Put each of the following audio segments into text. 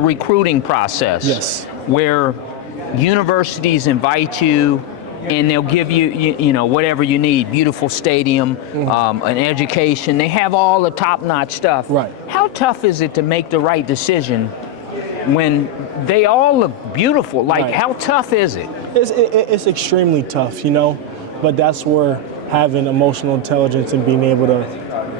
recruiting process. Yes. Where universities invite you and they'll give you, you know, whatever you need, beautiful stadium, an education. They have all the top-notch stuff. Right. How tough is it to make the right decision when they all look beautiful? Like, Right. how tough is it? It's extremely tough, you know, but that's where having emotional intelligence and being able to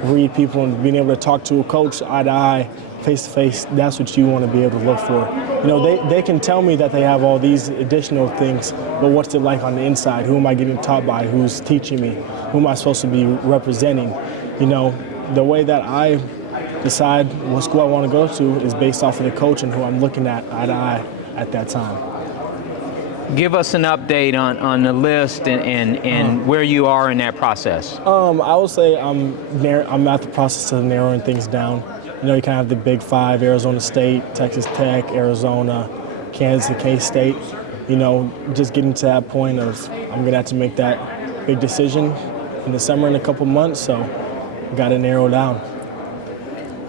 read people and being able to talk to a coach eye to eye, face to face, that's what you want to be able to look for. You know, they can tell me that they have all these additional things, but what's it like on the inside? Who am I getting taught by? Who's teaching me? Who am I supposed to be representing? You know, the way that I decide what school I want to go to is based off of the coach and who I'm looking at eye to eye at that time. Give us an update on the list and where you are in that process. I would say I'm at the process of narrowing things down. You know, you kind of have the big five: Arizona State, Texas Tech, Arizona, Kansas, and K-State. You know, just getting to that point of I'm gonna have to make that big decision in the summer in a couple months, so got to narrow down.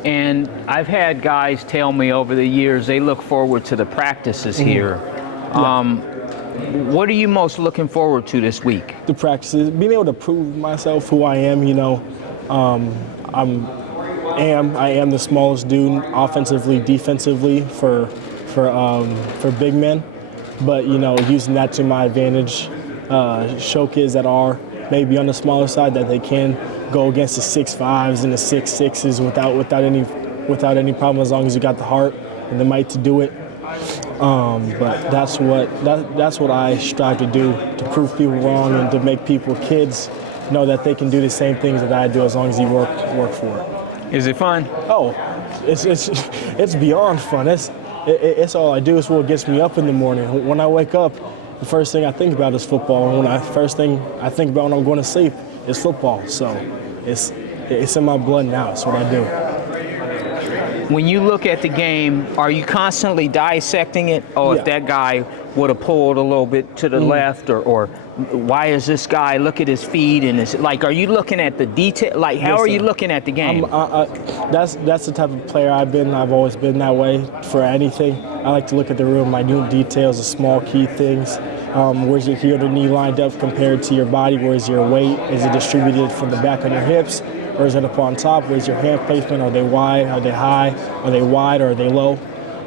And I've had guys tell me over the years they look forward to the practices here. What are you most looking forward to this week? The practices, being able to prove myself who I am. You know, I am the smallest dude offensively, defensively for big men, but you know, using that to my advantage, show kids that are maybe on the smaller side that they can go against the 6'5s and the 6'6s without any problem, as long as you got the heart and the might to do it. But that's what I strive to do, to prove people wrong and to make kids know that they can do the same things that I do as long as you work for it. Is it fun? Oh, it's beyond fun. It's all I do. It's what gets me up in the morning. When I wake up, the first thing I think about is football. And first thing I think about when I'm going to sleep is football. So it's in my blood now. It's what I do. When you look at the game, are you constantly dissecting it? Oh, if that guy would have pulled a little bit to the left, or why is this guy, look at his feet, and it's like, are you looking at the detail? Like, how are you looking at the game? That's the type of player I've been. I've always been that way for anything. I like to look at the real minute details, the small key things. Where's your heel to knee lined up compared to your body? Where's your weight? Is it distributed from the back on your hips? Or is it up on top? Where's your hand placement? Are they wide? Are they high? Are they wide or are they low?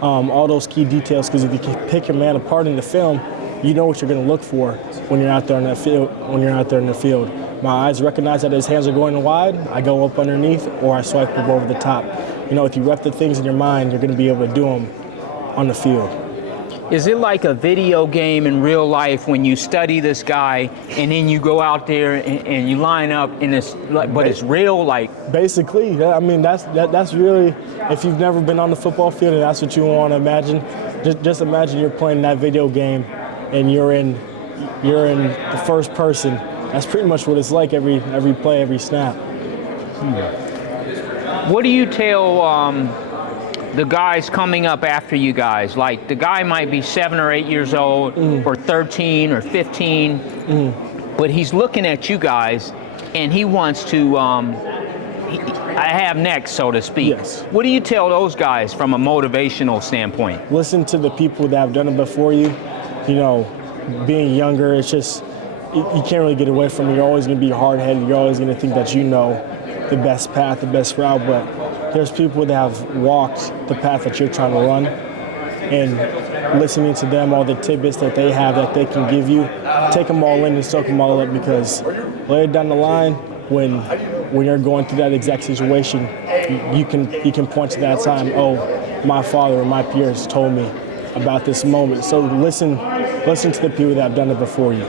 All those key details, because if you can pick your man apart in the film, you know what you're going to look for when you're out there in the field. My eyes recognize that his hands are going wide. I go up underneath, or I swipe him over the top. You know, if you rep the things in your mind, you're going to be able to do them on the field. Is it like a video game in real life when you study this guy and then you go out there and you line up and it's like, but it's real, like? Basically, I mean, that's really, if you've never been on the football field and that's what you want to imagine, just imagine you're playing that video game and you're in the first person. That's pretty much what it's like every play, every snap. What do you tell the guys coming up after you guys? Like, the guy might be 7 or 8 years old, or 13 or 15, but he's looking at you guys and he wants to I have next, so to speak. Yes. What do you tell those guys from a motivational standpoint? Listen to the people that have done it before you. You know, being younger, it's just, you can't really get away from it. You're always going to be hard-headed. You're always going to think that you know the best path, the best route, but there's people that have walked the path that you're trying to run, and listening to them, all the tidbits that they have that they can give you, take them all in and soak them all up, because later down the line, when you're going through that exact situation, you can point to that time, oh, my father or my peers told me about this moment. So listen to the people that have done it before you.